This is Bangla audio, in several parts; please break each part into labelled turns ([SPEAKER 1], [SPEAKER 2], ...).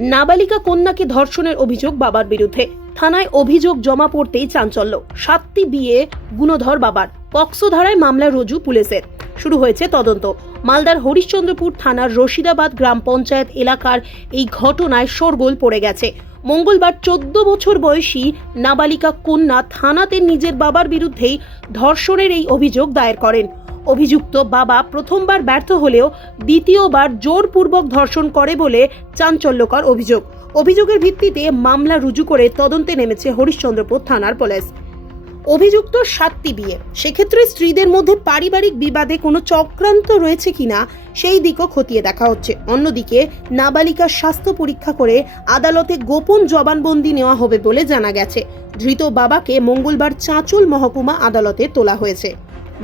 [SPEAKER 1] নাবালিকা কন্যাকে ধর্ষণের অভিযোগ বাবার বিরুদ্ধে। থানায় অভিযোগ জমা পড়তেই চাঞ্চল্য। সাতটি বিয়ে, গুণধর বাবার। পক্সো ধারায় মামলা রুজু পুলিশের। শুরু হয়েছে তদন্ত। মালদার হরিশ্চন্দ্রপুর থানার রশিদাবাদ গ্রাম পঞ্চায়েত এলাকার এই ঘটনায় শোরগোল পড়ে গেছে। মঙ্গলবার চোদ্দ বছর বয়সী নাবালিকা কন্যা থানাতে নিজের বাবার বিরুদ্ধেই ধর্ষণের এই অভিযোগ দায়ের করেন। অভিযুক্ত বাবা প্রথমবার ব্যর্থ হলেও দ্বিতীয়বার জোরপূর্বক ধর্ষণ করে বলে চাঞ্চল্যকর অভিযোগ। অভিযোগের ভিত্তিতে মামলা রুজু করে তদন্তে নেমেছে হরিশ্চন্দ্রপুর থানার পুলিশ। অভিযুক্ত সাতটি বিয়ে। সেক্ষেত্রে স্ত্রীদের মধ্যে পারিবারিক বিবাদে কোনো চক্রান্ত রয়েছে কিনা সেই দিকও খতিয়ে দেখা হচ্ছে। অন্যদিকে নাবালিকার স্বাস্থ্য পরীক্ষা করে আদালতে গোপন জবানবন্দি নেওয়া হবে বলে জানা গেছে। ধৃত বাবাকে মঙ্গলবার চাঁচল মহকুমা আদালতে তোলা হয়েছে।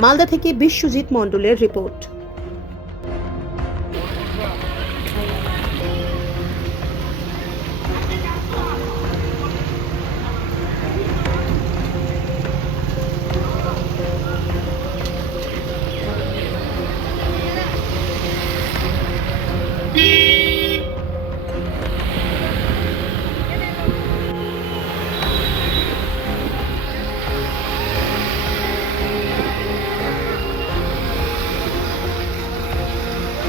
[SPEAKER 1] মালদা থেকে বিশ্বজিৎ মণ্ডলের রিপোর্ট।